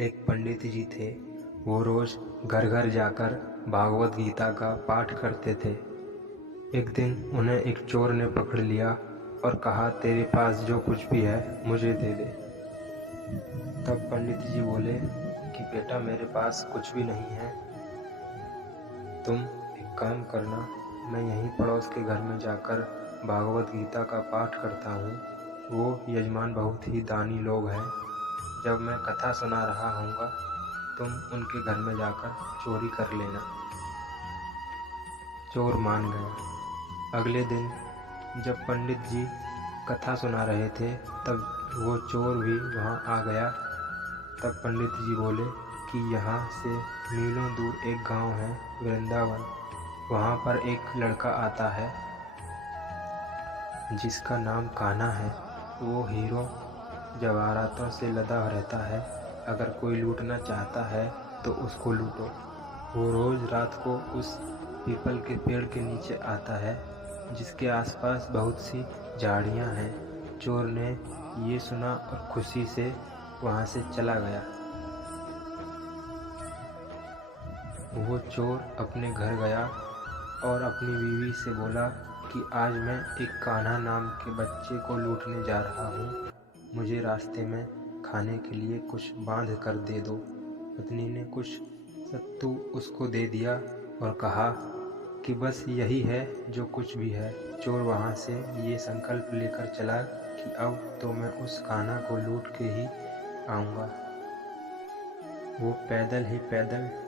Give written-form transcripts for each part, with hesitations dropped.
एक पंडित जी थे। वो रोज घर घर जाकर भागवत गीता का पाठ करते थे। एक दिन उन्हें एक चोर ने पकड़ लिया और कहा, तेरे पास जो कुछ भी है मुझे दे दे। तब पंडित जी बोले कि बेटा, मेरे पास कुछ भी नहीं है। तुम एक काम करना, मैं यहीं पड़ोस के घर में जाकर भागवत गीता का पाठ करता हूँ। वो यजमान बहुत ही दानी लोग हैं। जब मैं कथा सुना रहा हूँगा, तुम उनके घर में जाकर चोरी कर लेना। चोर मान गया। अगले दिन जब पंडित जी कथा सुना रहे थे, तब वो चोर भी वहाँ आ गया। तब पंडित जी बोले कि यहाँ से मीलों दूर एक गांव है, वृंदावन। वहाँ पर एक लड़का आता है जिसका नाम कान्हा है। वो हीरों जवाहरातों से लदा रहता है। अगर कोई लूटना चाहता है तो उसको लूटो। वो रोज़ रात को उस पीपल के पेड़ के नीचे आता है जिसके आसपास बहुत सी झाड़ियाँ हैं। चोर ने ये सुना और खुशी से वहाँ से चला गया। वो चोर अपने घर गया और अपनी बीवी से बोला कि आज मैं एक कान्हा नाम के बच्चे को लूटने जा रहा हूँ। मुझे रास्ते में खाने के लिए कुछ बांध कर दे दो। पत्नी ने कुछ सत्तू उसको दे दिया और कहा कि बस यही है जो कुछ भी है। चोर वहाँ से ये संकल्प लेकर चला कि अब तो मैं उस कान्हा को लूट के ही आऊँगा। वो पैदल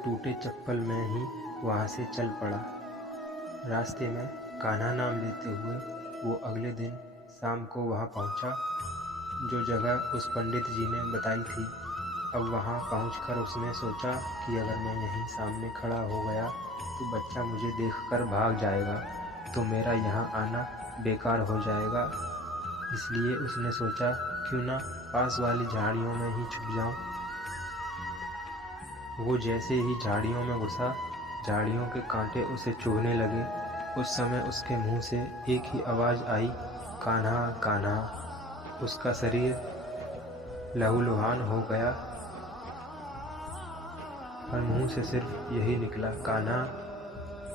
टूटे चप्पल में ही वहाँ से चल पड़ा। रास्ते में कान्हा नाम लेते हुए वो अगले दिन शाम को वहाँ पहुँचा जो जगह उस पंडित जी ने बताई थी। अब वहाँ पहुँचकर उसने सोचा कि अगर मैं यहीं सामने खड़ा हो गया तो बच्चा मुझे देखकर भाग जाएगा, तो मेरा यहाँ आना बेकार हो जाएगा। इसलिए उसने सोचा, क्यों ना पास वाली झाड़ियों में ही छुप जाऊँ। वो जैसे ही झाड़ियों में घुसा, झाड़ियों के कांटे उसे चुभने लगे। उस समय उसके मुंह से एक ही आवाज़ आई, कान्हा कान्हा। उसका शरीर लहूलुहान हो गया और मुंह से सिर्फ यही निकला, कान्हा,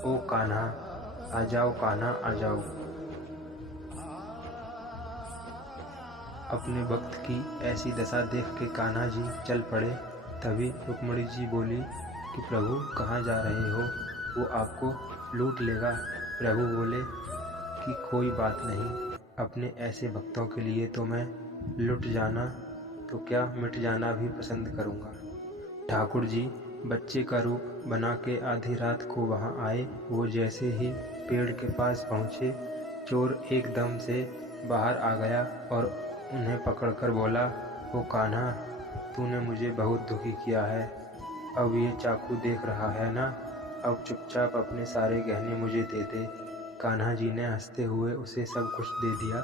ओ कान्हा, आ जाओ कान्हा, आ जाओ। अपने भक्त की ऐसी दशा देख के कान्हा जी चल पड़े। तभी रुक्मणी जी बोली कि प्रभु कहाँ जा रहे हो, वो आपको लूट लेगा। प्रभु बोले कि कोई बात नहीं, अपने ऐसे भक्तों के लिए तो मैं लुट जाना तो क्या मिट जाना भी पसंद करूँगा। ठाकुर जी बच्चे का रूप बना के आधी रात को वहाँ आए। वो जैसे ही पेड़ के पास पहुँचे, चोर एकदम से बाहर आ गया और उन्हें पकड़कर बोला, ओ कान्हा, तूने मुझे बहुत दुखी किया है। अब ये चाकू देख रहा है ना, अब चुपचाप अपने सारे गहने मुझे दे दे। कान्हा जी ने हंसते हुए उसे सब कुछ दे दिया।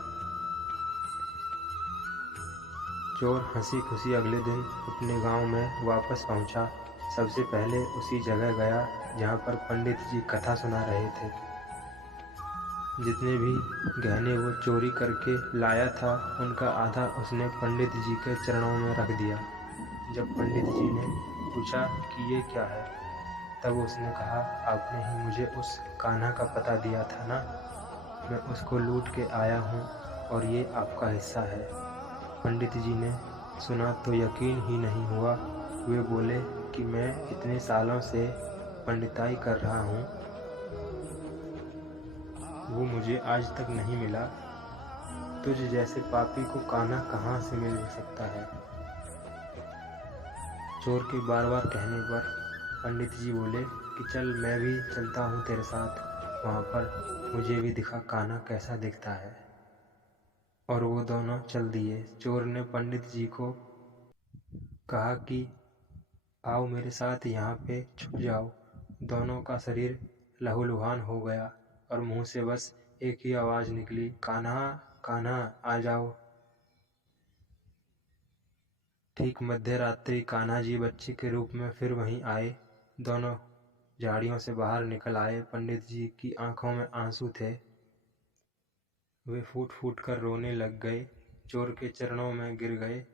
चोर हंसी खुशी अगले दिन अपने गांव में वापस पहुंचा। सबसे पहले उसी जगह गया जहां पर पंडित जी कथा सुना रहे थे। जितने भी गहने वो चोरी करके लाया था, उनका आधा उसने पंडित जी के चरणों में रख दिया। जब पंडित जी ने पूछा कि ये क्या है, तब उसने कहा, आपने ही मुझे उस कान्हा का पता दिया था ना, मैं उसको लूट के आया हूँ और ये आपका हिस्सा है। पंडित जी ने सुना तो यकीन ही नहीं हुआ। वे बोले कि मैं इतने सालों से पंडिताई कर रहा हूँ, वो मुझे आज तक नहीं मिला। तुझ जैसे पापी को कान्हा कहाँ से मिल सकता है। चोर के बार बार कहने पर पंडित जी बोले कि चल, मैं भी चलता हूँ तेरे साथ, वहाँ पर मुझे भी दिखा कान्हा कैसा दिखता है। और वो दोनों चल दिए। चोर ने पंडित जी को कहा कि आओ मेरे साथ यहाँ पे छुप जाओ। दोनों का शरीर लहूलुहान हो गया और मुंह से बस एक ही आवाज़ निकली, कान्हा कान्हा, आ जाओ। ठीक मध्य रात्रि कान्हा जी बच्चे के रूप में फिर वहीं आए। दोनों झाड़ियों से बाहर निकल आए। पंडित जी की आंखों में आंसू थे। वे फूट फूट कर रोने लग गए, चोर के चरणों में गिर गए।